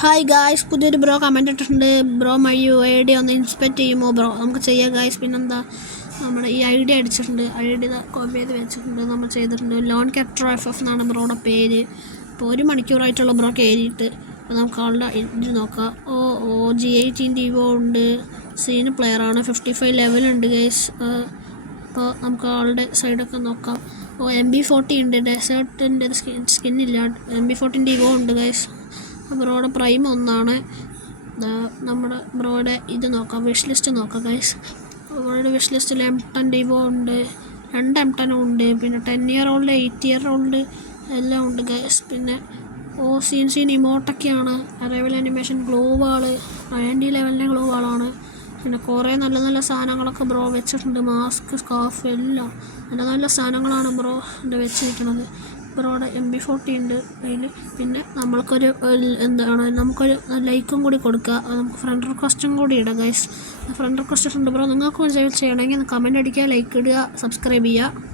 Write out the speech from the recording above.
Hi guys, പുതിയൊരു bro comment ഇട്ടിട്ടുണ്ട്. Bro my I D ഒന്ന് ഇൻസ്പെക്ട് ചെയ്യുമോ ബ്രോ? നമുക്ക് ചെയ്യാം ഗായ്സ്. പിന്നെന്താ, നമ്മുടെ ഈ ഐ ഡി അടിച്ചിട്ടുണ്ട്, ഐ ഡി കോപ്പി ചെയ്ത് വെച്ചിട്ടുണ്ട്, നമ്മൾ ചെയ്തിട്ടുണ്ട്. ലോൺ ക്യാപ്റ്റർ FF എന്നാണ് ബ്രോയുടെ പേര്. ഇപ്പോൾ 1 മണിക്കൂറായിട്ടുള്ള ബ്രോ കയറിയിട്ട്. അപ്പോൾ നമുക്ക് ആളുടെ ഇത് നോക്കാം. G18 Evo ഉണ്ട്, സീന് പ്ലെയറാണ്, 55 ലെവലുണ്ട് ഗൈസ്. അപ്പോൾ നമുക്ക് ആളുടെ സൈഡൊക്കെ നോക്കാം. MB40 ഉണ്ട്, ഡെസേർട്ടിൻ്റെ സ്കിന്നില്ല. MB40 Evo ഉണ്ട് ഗൈസ്. ബ്രോയുടെ പ്രൈം 1 നമ്മുടെ ബ്രോയുടെ ഇത് നോക്കാം, വിഷ് ലിസ്റ്റ് നോക്കാം ഗൈസ്. ബ്രോയുടെ വിഷ് ലിസ്റ്റിൽ M10 Evo ഉണ്ട്, 2 M10 ഉണ്ട്, പിന്നെ 10 year old 8 year old എല്ലാം ഉണ്ട് ഗൈസ്. പിന്നെ സീൻ ഇമോട്ടൊക്കെയാണ്. അറൈവൽ അനിമേഷൻ ഗ്ലോ വാൾ 90 ലെവലിൻ്റെ ഗ്ലോ വാളാണ്. പിന്നെ കുറേ നല്ല നല്ല സാധനങ്ങളൊക്കെ ബ്രോ വെച്ചിട്ടുണ്ട്, മാസ്ക്, സ്കാർഫ് എല്ലാം നല്ല നല്ല സാധനങ്ങളാണ് ബ്രോ വെച്ചിരിക്കുന്നത്. ബ്രോയുടെ MB40 ഉണ്ട് അതിൽ. പിന്നെ നമുക്കൊരു നമുക്കൊരു ലൈക്കും കൂടി കൊടുക്കുക, നമുക്ക് ഫ്രണ്ട് റിക്വസ്റ്റും കൂടി ഇടാം ഗൈസ്. ഫ്രണ്ട് റിക്വസ്റ്റ് ഉണ്ട് ബ്രോ. നിങ്ങൾക്ക് ചെയ്യണമെങ്കിൽ കമൻറ്റ് അടിക്കുക, ലൈക്ക് ഇടുക, സബ്സ്ക്രൈബ് ചെയ്യുക.